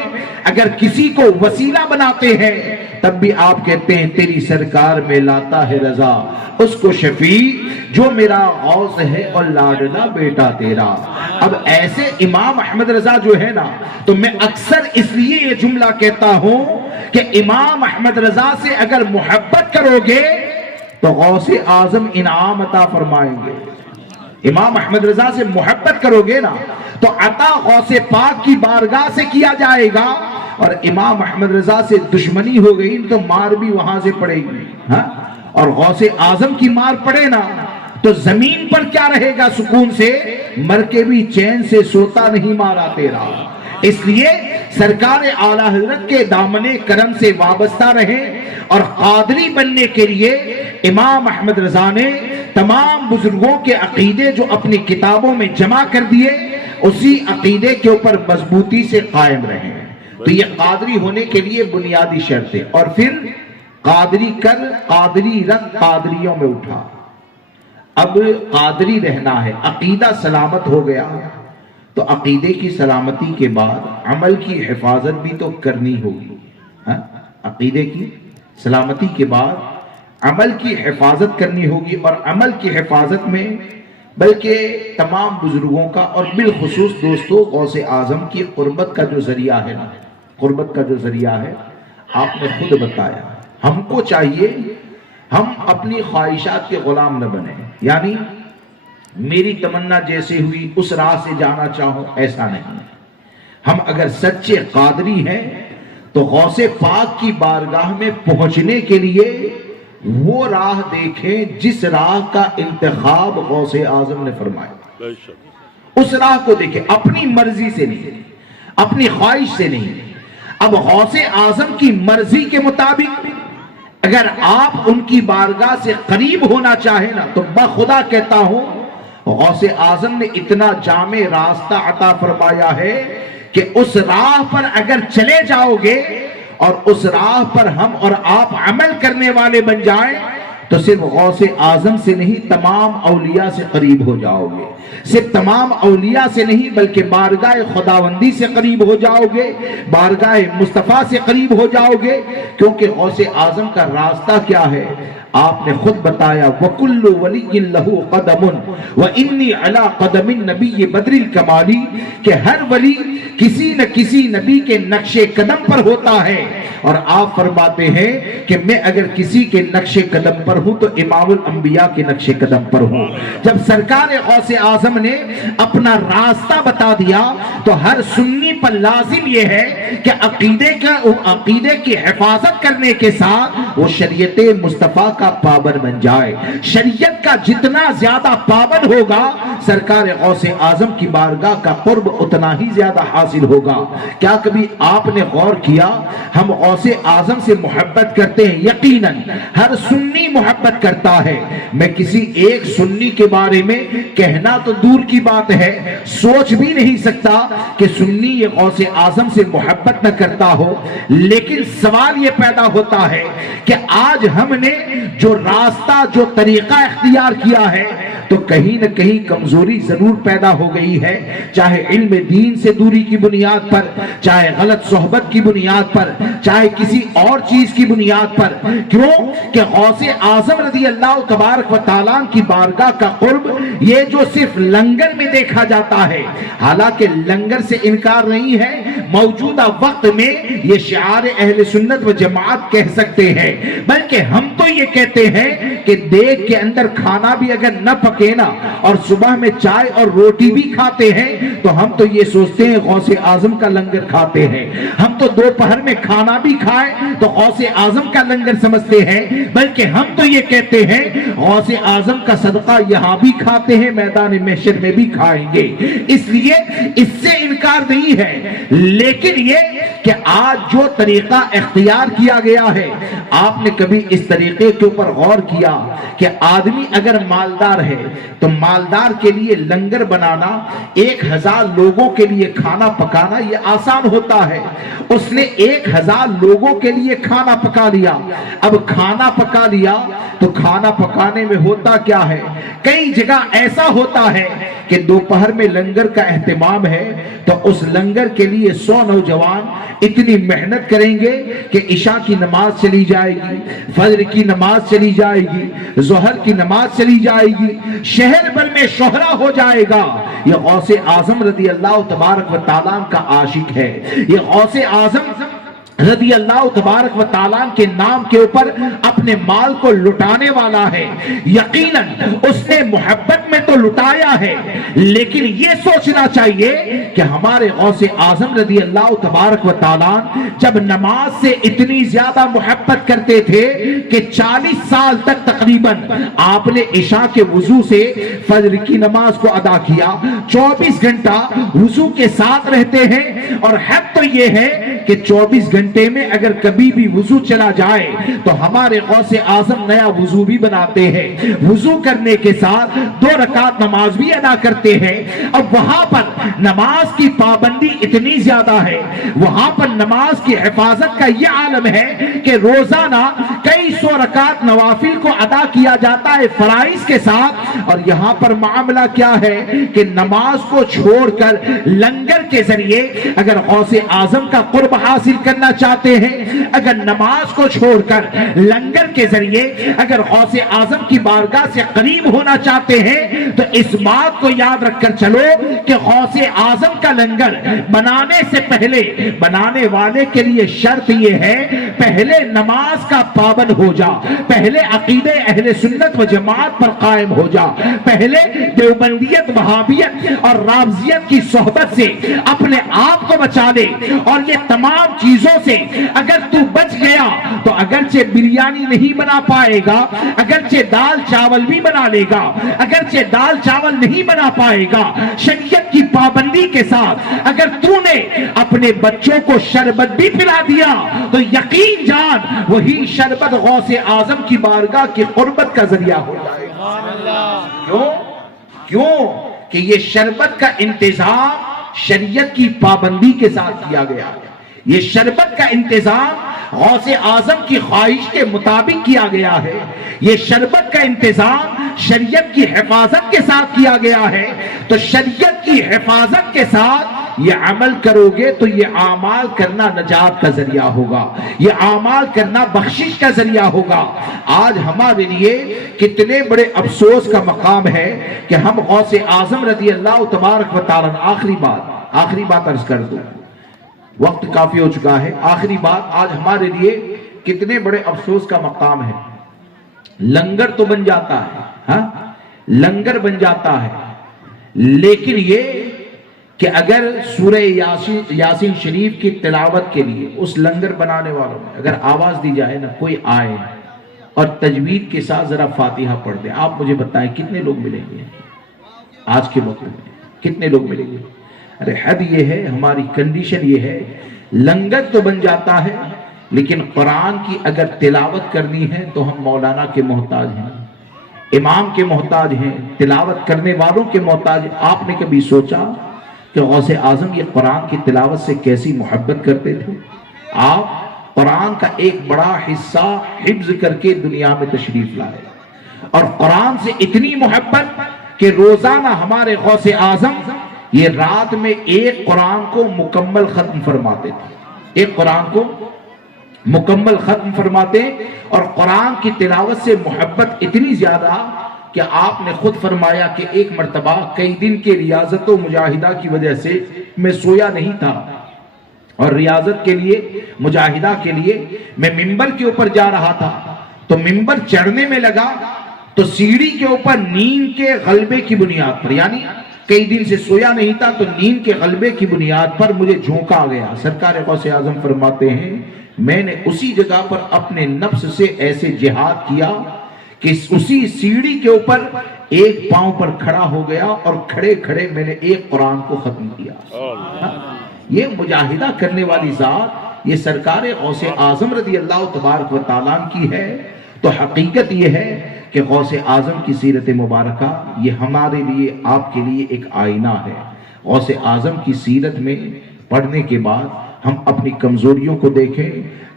اگر کسی کو وسیلہ بناتے ہیں تب بھی آپ کہتے ہیں تیری سرکار میں لاتا ہے رضا اس کو شفیع جو میرا غوث ہے اور لاڈلا بیٹا تیرا۔ اب ایسے امام احمد رضا جو ہے نا، تو میں اکثر اس لیے یہ جملہ کہتا ہوں کہ امام احمد رضا سے اگر محبت کرو گے تو غوث اعظم انعام عطا فرمائیں گے۔ امام احمد رضا سے محبت کرو گے نا تو عطا غوث پاک کی بارگاہ سے کیا جائے گا، اور امام احمد رضا سے دشمنی ہو گئی تو مار بھی وہاں سے پڑے گی، اور غوث اعظم کی مار پڑے نا تو زمین پر کیا رہے گا سکون سے؟ مر کے بھی چین سے سوتا نہیں مارا تیرا۔ اس لیے سرکار اعلیٰ حضرت کے دامن کرم سے وابستہ رہیں، اور قادری بننے کے لیے امام احمد رضا نے تمام بزرگوں کے عقیدے جو اپنی کتابوں میں جمع کر دیے، اسی عقیدے کے اوپر مضبوطی سے قائم رہیں۔ تو یہ قادری ہونے کے لیے بنیادی شرط ہے۔ اور پھر قادری کر، قادری رکھ، قادریوں میں اٹھا۔ اب قادری رہنا ہے، عقیدہ سلامت ہو گیا تو عقیدے کی سلامتی کے بعد عمل کی حفاظت بھی تو کرنی ہوگی۔ عقیدے کی سلامتی کے بعد عمل کی حفاظت کرنی ہوگی، اور عمل کی حفاظت میں بلکہ تمام بزرگوں کا اور بالخصوص دوستو غوث اعظم کی قربت کا جو ذریعہ ہے نا، قربت کا جو ذریعہ ہے، آپ نے خود بتایا، ہم کو چاہیے ہم اپنی خواہشات کے غلام نہ بنیں، یعنی میری تمنا جیسے ہوئی اس راہ سے جانا چاہوں، ایسا نہیں۔ ہم اگر سچے قادری ہیں تو غوث پاک کی بارگاہ میں پہنچنے کے لیے وہ راہ دیکھیں جس راہ کا انتخاب غوث اعظم نے فرمایا، بے شک، اس راہ کو دیکھیں، اپنی مرضی سے نہیں، اپنی خواہش سے نہیں۔ اب غوث اعظم کی مرضی کے مطابق اگر آپ ان کی بارگاہ سے قریب ہونا چاہیں نا، تو بخدا کہتا ہوں غوث اعظم نے اتنا جامع راستہ عطا فرمایا ہے کہ اس راہ پر اگر چلے جاؤ گے اور اس راہ پر ہم اور آپ عمل کرنے والے بن جائیں تو صرف غوث اعظم سے نہیں، تمام اولیاء سے قریب ہو جاؤ گے۔ صرف تمام اولیاء سے نہیں بلکہ بارگاہ خداوندی سے قریب ہو جاؤ گے، بارگاہ مصطفیٰ سے قریب ہو جاؤ گے، کیونکہ غوث اعظم کا راستہ کیا ہے؟ آپ نے خود بتایا وَكُلُّ وَلِيٍّ لَهُ قَدَمٌ وَإِنِّي عَلَىٰ قَدَمِ النَّبِيِّ بَدْرِ الْكَمَالِ، کہ ہر ولی کسی نہ کسی نبی کے نقش قدم پر ہوتا ہے، اور آپ فرماتے ہیں کہ میں اگر کسی کے نقش قدم پر ہوں تو امام الانبیاء کے نقش قدم پر ہوں۔ جب سرکار غوث اعظم نے اپنا راستہ بتا دیا تو ہر سنی پر لازم یہ ہے کہ عقیدے کی حفاظت کرنے کے ساتھ وہ شریعت مصطفیٰ کا پابند بن جائے۔ شریعت کا جتنا زیادہ پابند ہوگا سرکار غوث اعظم کی بارگاہ کا قرب اتنا ہی زیادہ حاصل ہوگا۔ کیا کبھی آپ نے غور کیا ہم غوث اعظم سے محبت کرتے ہیں؟ یقیناً ہر سنی محبت کرتا ہے۔ میں کسی ایک سنی کے بارے میں کہنا تو دور کی بات ہے، سوچ بھی نہیں سکتا کہ سنی یہ غوث اعظم سے محبت نہ کرتا ہو، لیکن سوال یہ پیدا ہوتا ہے کہ آج ہم نے جو راستہ جو طریقہ اختیار کیا ہے تو کہیں نہ کہیں کمزوری ضرور پیدا ہو گئی ہے، چاہے علم دین سے دوری کی بنیاد پر، چاہے غلط صحبت کی بنیاد پر، چاہے کسی اور چیز کی بنیاد پر۔ کیوں کہ غوث اعظم رضی اللہ تبارک و تعالیٰ کی بارگاہ کا قرب یہ جو صرف لنگر میں دیکھا جاتا ہے، حالانکہ لنگر سے انکار نہیں ہے، موجودہ وقت میں یہ شعار اہل سنت و جماعت کہہ سکتے ہیں، بلکہ ہم تو یہ کہتے ہیں کہ دیگ کے اندر کھانا بھی اگر نہ پکے نا اور صبح میں چائے اور روٹی بھی کھاتے ہیں تو ہم تو یہ سوچتے ہیں غوث اعظم کا لنگر کھاتے ہیں۔ ہم تو دوپہر میں کھانا بھی کھائیں تو غوث اعظم کا لنگر سمجھتے ہیں، بلکہ ہم تو یہ کہتے ہیں غوث اعظم کا صدقہ یہاں بھی کھاتے ہیں، میدان محشر میں بھی کھائیں گے۔ اس لیے اس سے انکار نہیں ہے، لیکن یہ کہ آج جو طریقہ اختیار کیا گیا ہے، آپ نے کبھی اس طریقے کے اوپر غور کیا کہ آدمی اگر مالدار ہے تو مالدار کے لیے لنگر بنانا، 1000 لوگوں کے لیے کھانا پکانا یہ آسان ہوتا ہے۔ اس نے 1000 لوگوں کے لیے کھانا پکا لیا۔ اب کھانا پکا لیا تو کھانا پکانے میں ہوتا کیا ہے؟ کئی جگہ ایسا ہوتا ہے کہ دوپہر میں لنگر کا اہتمام ہے تو اس لنگر کے لیے 100 نوجوان اتنی محنت کریں گے کہ عشاء کی نماز چلی جائے گی، فجر کی نماز چلی جائے گی، ظہر کی نماز چلی جائے گی، شہر بھر میں شہرا ہو جائے گا۔ یہ غوث اعظم رضی اللہ تبارک و تعالیٰ کا عاشق ہے، یہ غوث اعظم رضی اللہ تبارک و تعالیٰ کے نام کے اوپر اپنے مال کو لٹانے والا ہے، یقیناً اس نے محبت میں تو لٹایا ہے، لیکن یہ سوچنا چاہیے کہ ہمارے غوث اعظم رضی اللہ تبارک و تعالیٰ جب نماز سے اتنی زیادہ محبت کرتے تھے کہ 40 سال تک تقریباً آپ نے عشاء کے وضو سے فجر کی نماز کو ادا کیا، 24 گھنٹہ وضو کے ساتھ رہتے ہیں، اور حد تو یہ ہے کہ 24 گھنٹے میں اگر کبھی بھی وضو چلا جائے تو ہمارے غوث اعظم نیا وضو بھی بناتے ہیں، وضو کرنے کے ساتھ 2 رکعت نماز بھی ادا کرتے ہیں۔ اب وہاں پر نماز کی پابندی اتنی زیادہ ہے، وہاں پر نماز کی حفاظت کا یہ عالم ہے کہ روزانہ کئی 100 رکعت نوافل کو ادا کیا جاتا ہے فرائض کے ساتھ، اور یہاں پر معاملہ کیا ہے کہ نماز کو چھوڑ کر لنگر کے ذریعے اگر غوث اعظم کا قرب حاصل کرنا چاہتے ہیں، اگر نماز کو چھوڑ کر لنگر کے ذریعے اگر غوث اعظم کی بارگاہ سے قریب ہونا چاہتے ہیں، تو اس بات کو یاد رکھ کر چلو کہ غوث اعظم کا لنگر بنانے سے پہلے بنانے والے کے لیے شرط یہ ہے، پہلے نماز کا پابند ہو جا، پہلے عقیدہ اہل سنت و جماعت پر قائم ہو جا، پہلے دیوبندیت، وہابیت اور رافضیت کی صحبت سے اپنے آپ کو بچا لے، اور یہ تمام چیزوں سے اگر تو بچ گیا تو اگرچہ بریانی نہیں بنا پائے گا، اگرچہ دال چاول بھی بنا لے گا، اگرچہ دال چاول نہیں بنا پائے گا، شریعت کی پابندی کے ساتھ اگر تو نے اپنے بچوں کو شربت بھی پلا دیا تو یقین جان وہی شربت غوث اعظم کی بارگاہ کی قربت کا ذریعہ ہو جائے گا۔ کیوں کہ یہ شربت کا انتظام شریعت کی پابندی کے ساتھ کیا گیا ہے، یہ شربت کا انتظام غوث اعظم کی خواہش کے مطابق کیا گیا ہے، یہ شربت کا انتظام شریعت کی حفاظت کے ساتھ کیا گیا ہے۔ تو شریعت کی حفاظت کے ساتھ یہ عمل کرو گے تو یہ اعمال کرنا نجات کا ذریعہ ہوگا، یہ اعمال کرنا بخشش کا ذریعہ ہوگا۔ آج ہمارے لیے کتنے بڑے افسوس کا مقام ہے کہ ہم غوث اعظم رضی اللہ تبارک و تعالیٰ، آخری بات عرض کر دوں، وقت کافی ہو چکا ہے، آخری بات، آج ہمارے لیے کتنے بڑے افسوس کا مقام ہے، لنگر تو بن جاتا ہے، ہاں لنگر بن جاتا ہے، لیکن یہ کہ اگر سورہ یاسین شریف کی تلاوت کے لیے اس لنگر بنانے والوں میں اگر آواز دی جائے نا، کوئی آئے اور تجوید کے ساتھ ذرا فاتحہ پڑھ دے، آپ مجھے بتائیں کتنے لوگ ملیں گے آج کے وقت میں، کتنے لوگ ملیں گے؟ ارے حد یہ ہے، ہماری کنڈیشن یہ ہے، لنگر تو بن جاتا ہے لیکن قرآن کی اگر تلاوت کرنی ہے تو ہم مولانا کے محتاج ہیں، امام کے محتاج ہیں، تلاوت کرنے والوں کے محتاج ہیں۔ آپ نے کبھی سوچا کہ غوث اعظم یہ قرآن کی تلاوت سے کیسی محبت کرتے تھے؟ آپ قرآن کا ایک بڑا حصہ حفظ کر کے دنیا میں تشریف لائے، اور قرآن سے اتنی محبت کہ روزانہ ہمارے غوث اعظم یہ رات میں ایک قرآن کو مکمل ختم فرماتے تھے، ایک قرآن کو مکمل ختم فرماتے، اور قرآن کی تلاوت سے محبت اتنی زیادہ کہ آپ نے خود فرمایا کہ ایک مرتبہ کئی دن کے ریاضت و مجاہدہ کی وجہ سے میں سویا نہیں تھا، اور ریاضت کے لیے، مجاہدہ کے لیے میں ممبر کے اوپر جا رہا تھا، تو ممبر چڑھنے میں لگا تو سیڑھی کے اوپر نیند کے غلبے کی بنیاد پر، یعنی کئی دن سے سویا نہیں تھا تو نیند کے غلبے کی بنیاد پر مجھے جھونکا آ گیا۔ سرکار غوث اعظم فرماتے ہیں میں نے اسی جگہ پر اپنے نفس سے ایسے جہاد کیا کہ اسی سیڑھی کے اوپر ایک پاؤں پر کھڑا ہو گیا، اور کھڑے کھڑے میں نے ایک قرآن کو ختم کیا۔ یہ مجاہدہ کرنے والی ذات یہ سرکار غوث اعظم رضی اللہ تبارک و تعالیٰ کی ہے۔ تو حقیقت یہ ہے کہ غوث اعظم کی سیرت مبارکہ یہ ہمارے لیے، آپ کے لیے ایک آئینہ ہے۔ غوث اعظم کی سیرت میں پڑھنے کے بعد ہم اپنی کمزوریوں کو دیکھیں،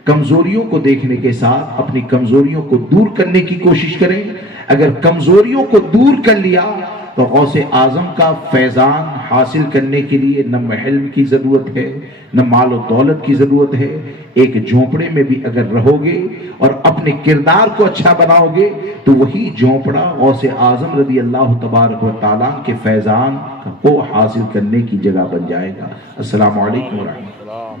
کمزوریوں کو دیکھنے کے ساتھ اپنی کمزوریوں کو دور کرنے کی کوشش کریں۔ اگر کمزوریوں کو دور کر لیا تو غوث اعظم کا فیضان حاصل کرنے کے لیے نہ محل کی ضرورت ہے، نہ مال و دولت کی ضرورت ہے۔ ایک جھونپڑے میں بھی اگر رہو گے اور اپنے کردار کو اچھا بناؤ گے تو وہی جھونپڑا غوث اعظم رضی اللہ تبارک و تعالیٰ کے فیضان کو حاصل کرنے کی جگہ بن جائے گا۔ السلام علیکم ورحمۃ اللہ۔